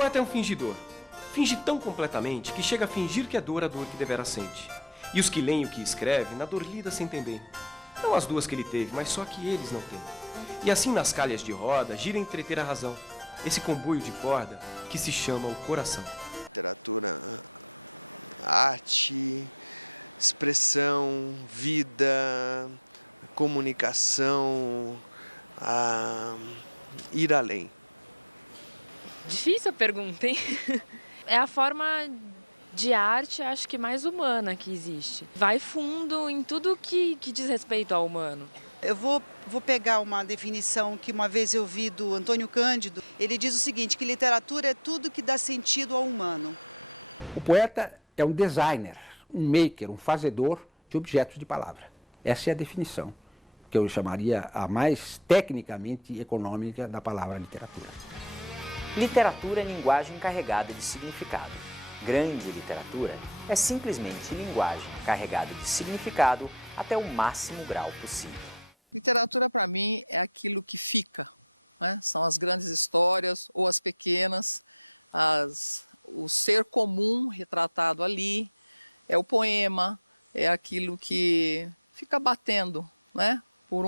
poeta é um fingidor. Finge tão completamente que chega a fingir que é dor a dor que devera sente. E os que leem o que escreve, na dor lida sentem bem. Não as duas que ele teve, mas só que eles não têm. E assim nas calhas de roda, gira entreter a razão. Esse comboio de corda que se chama o coração. Literatura, arte, expressão, vida, comunicação, ir além. Difícil a pergunta, hein? É a forma de arte, acho que mais humana que existe. Vai fundo em tudo que diz respeito ao humano. Eu vou pegar uma definição que uma vez eu vi do Antônio Cândido. Ele diz o seguinte, que literatura é tudo que dá sentido ao humano. O poeta é um designer, um maker, um fazedor de objetos de palavra. Essa é a definição que eu chamaria a mais tecnicamente econômica da palavra literatura. Literatura é linguagem carregada de significado. Grande literatura é simplesmente linguagem carregada de significado até o máximo grau possível. Literatura, para mim, é aquilo que fica, né? São as grandes histórias ou as pequenas, o ser comum retratado ali, é o poema, é aquilo que fica batendo, né? por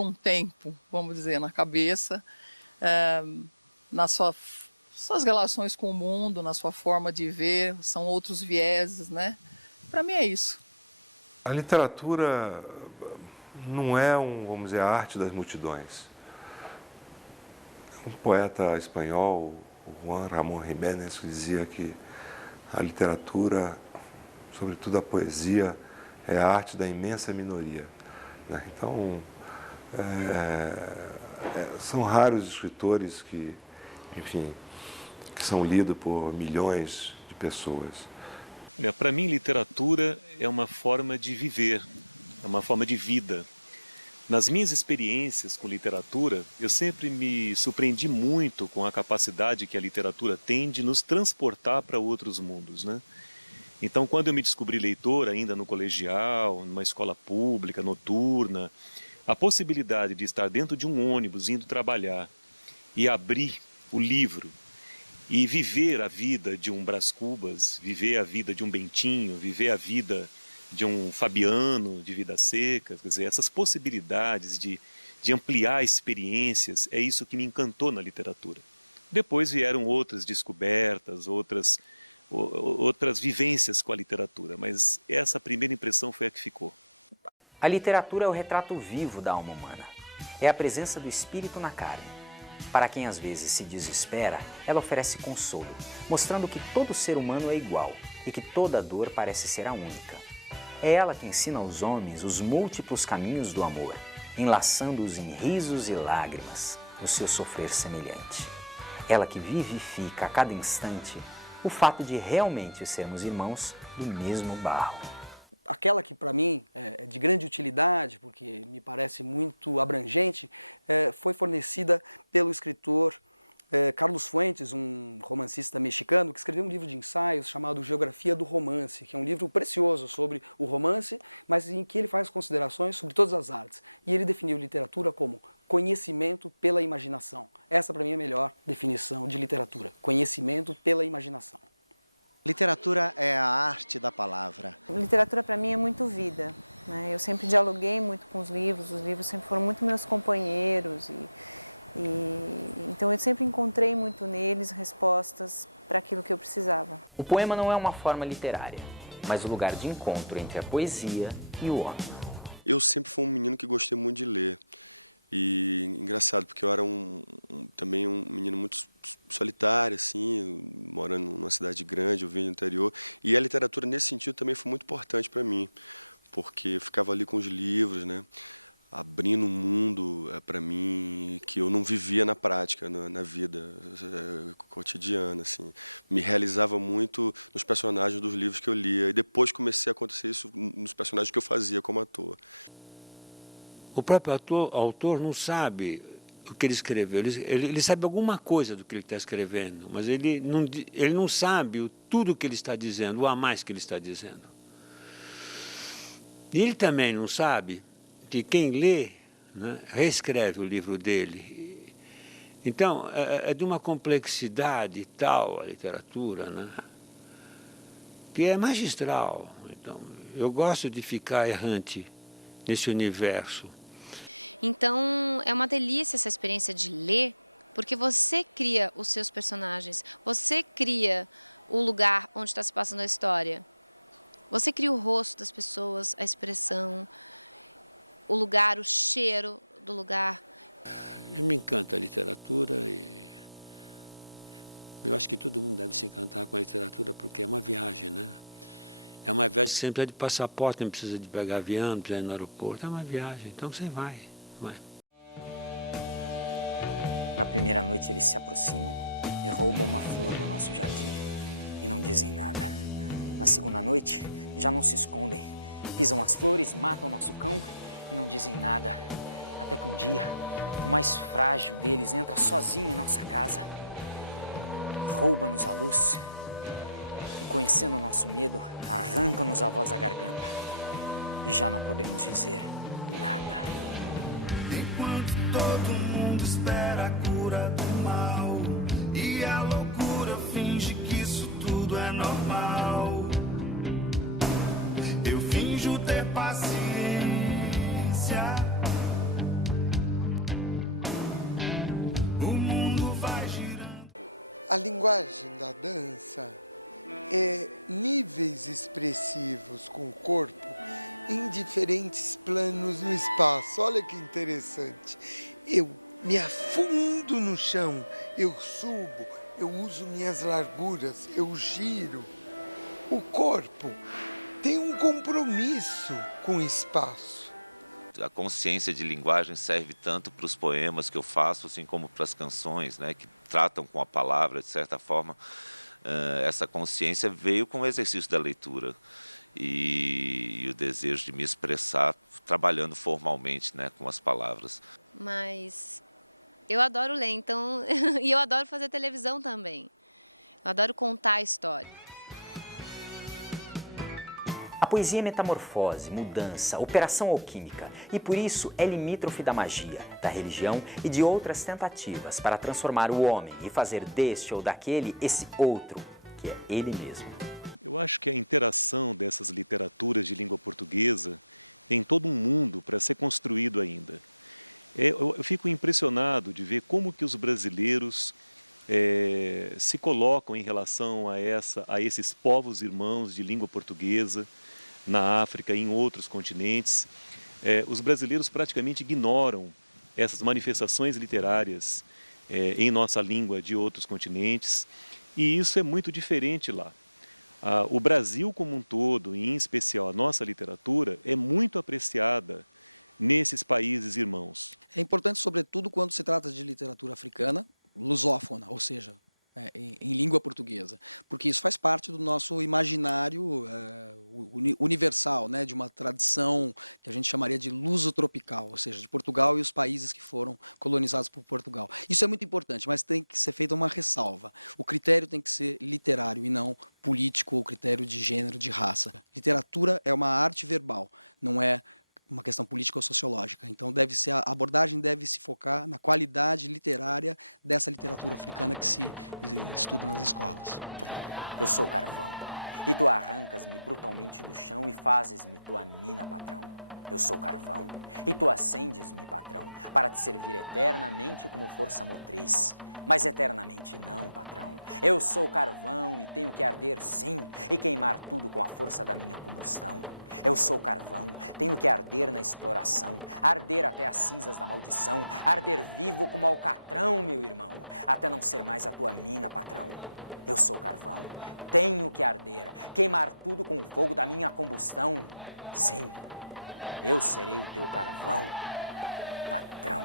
um tempo, vamos dizer, na cabeça, nas suas relações com o mundo, na sua forma de ver, são outros vieses, né? Para mim é isso. A literatura não é, vamos dizer, a arte das multidões. Um poeta espanhol, Juan Ramón Jiménez, dizia que a literatura, sobretudo a poesia, é a arte da imensa minoria. Então, são raros escritores que, enfim, que são lidos por milhões de pessoas. Para mim, literatura é uma forma de viver, é uma forma de vida. Nas minhas experiências com literatura, eu sempre me surpreendi muito com a capacidade que a literatura tem de nos transportar para outros mundos, né? Então, quando eu me descobri leitor ainda no colegial, numa escola pública, noturna, a possibilidade de estar dentro de um ônibus indo trabalhar e abrir o livro e viver a vida de um Brás Cubas, viver a vida de um Bentinho, viver a vida de um Fabiano de Vidas Secas, quer dizer, essas possibilidades de ampliar experiências, é isso que me encantou na literatura. Depois vieram outras descobertas, outras vivências com a literatura, mas essa primeira impressão foi a que ficou. A literatura é o retrato vivo da alma humana. É a presença do espírito na carne. Para quem às vezes se desespera, ela oferece consolo, mostrando que todo ser humano é igual e que toda dor parece ser a única. É ela que ensina aos homens os múltiplos caminhos do amor, enlaçando-os em risos e lágrimas no seu sofrer semelhante. Ela que vivifica a cada instante o fato de realmente sermos irmãos do mesmo barro. Aquela que para mim é de grande utilidade, porque me parece muito abrangente, foi fornecida pelo escritor Carlos Fuentes, um romancista mexicano, que escreveu um livro de ensaios chamado Geografia do Romance, que é um livro precioso sobre o romance, mas em que ele faz considerações sobre todas as artes. E ele definiu literatura como conhecimento pela imaginação. Essa para mim é a melhor definição de literatura, conhecimento pela imaginação. Literatura é a arte da palavra. Literatura para mim é muito vida, né? Eu sempre dialoguei muito com os livros sempre foram muito meus companheiros então eu sempre encontrei muito neles respostas para aquilo que eu precisava. O poema não é uma forma literária, mas o lugar de encontro entre a poesia e o homem. Eu sempre fui um menino que gostei muito de ler. E engraçado, porque eu era também um menino muito solitário, assim, morando numa cidade grande, eu vim do interior. E a literatura, nesse sentido, também foi muito importante para mim, porque eu ficava ali com os livros, né, abrindo um mundo para mim que eu não vivia na prática, na vida cotidiana, assim. Me realizava muito nos personagens dos livros que eu lia. E depois comecei a acontecer isso nos personagens que eu fazia como ator. O próprio autor não sabe o que ele escreveu. Ele sabe alguma coisa do que ele está escrevendo, mas ele não sabe tudo o que ele está dizendo, o a mais que ele está dizendo. E ele também não sabe que quem lê, né, reescreve o livro dele Então, é de uma complexidade tal a literatura, né? Que é magistral. Então, eu gosto de ficar errante nesse universo. Então, é uma delícia essa experiência de ler, porque você cria os seus personagens, você cria o lugar onde está se passando a história. Você cria o rosto das pessoas, a expressão, o lugar, o cheiro do lugar. Me encanta a literatura e eu acho que todo mundo deve se encantar com a literatura porque é uma viagem, né? É uma viagem que você não precisa de passaporte, não precisa de pegar avião, não precisa ir no aeroporto, é uma viagem, então você vai. Na primeira noite eles se aproximam e roubam uma flor do nosso jardim e não dizem nada. Na segunda noite já não se escondem, pisam as flores, matam nosso cão e não dizem nada. Até que um dia, o mais frágil deles entra sozinho em nossa casa, rouba-nos a luz e, conhecendo o nosso medo, arranca-nos a voz da garganta e já não podemos dizer nada. Enquanto todo mundo espera a cura do mal e a loucura finge que isso tudo é normal, eu finjo ter paciência. O mundo vai girando. A linguagem da dança é níveis expressivos com o corpo em diferentes planos no espaço. Olha que interessante. Eu me afundo no chão, eu subo, eu uso minhas larguras, eu giro. O corpo tem um compromisso com o espaço. A consciência de linguagem serve tanto para os poemas que eu faço, assim como para as canções, né, que tratam com a palavra, de certa forma. Essa consciência veio com o exercício da leitura. E o desejo de me expressar trabalhando formalmente, né, com as palavras. Mas eu adoro ler, então, e eu adoro fazer televisão também. Eu adoro contar a história. A poesia é metamorfose, mudança, operação alquímica e por isso é limítrofe da magia, da religião e de outras tentativas para transformar o homem e fazer deste ou daquele esse outro, que é ele mesmo. Eu acho que a interação dessas literaturas de língua portuguesa tem todo um mundo para ser construído ainda. Eu fico impressionado de ver como que os brasileiros se colocam em relação a esses povos irmãos de língua portuguesa na África e em outros continentes. Os brasileiros praticamente ignoram essas manifestações literárias em nossa língua de outros continentes e isso é muito diferente lá. O Brasil como um todo, e em especial a nossa literatura, é muito apreciada nesses países irmãos. É importante, sobretudo, quando se trata de literatura africana, lusófona, ou seja, em língua portuguesa, porque isso faz parte do nosso imaginário universal, né, de uma tradição que a gente chamaria de luso-tropical, ou seja, de Portugal e os países que foram colonizados por Portugal. Isso é muito importante, mas tem que ser feita uma ressalva. O critério tem que ser literário e não político ou critério de gênero, de raça. Literatura é uma arte verbal, não é uma questão política ou sociológica. Então a abordagem deve se focar na qualidade literária dessa literatura africana que se estuda nas escolas. Eu sou carvão, e tu arrancas-me brutalmente do chão e fazes-me tua mina, patrão. Eu sou carvão, e tu acendes-me, patrão, para te servir eternamente como força motriz. Mas eternamente não, patrão. Eu sou carvão e tenho que arder sim, e queimar tudo com a força da minha combustão. Eu sou carvão, tenho que arder na exploração, arder até as cinzas da maldição, arder vivo como alcatrão, meu irmão, até não ser mais a tua mina, patrão. Eu sou carvão, tenho que arder, queimar tudo com o fogo da minha combustão. Sim, eu serei o teu carvão, patrão.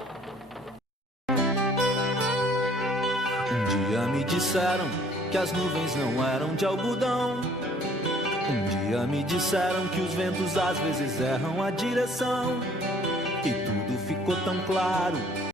Me disseram que as nuvens não eram de algodão. Um dia me disseram que os ventos às vezes erram a direção. E tudo ficou tão claro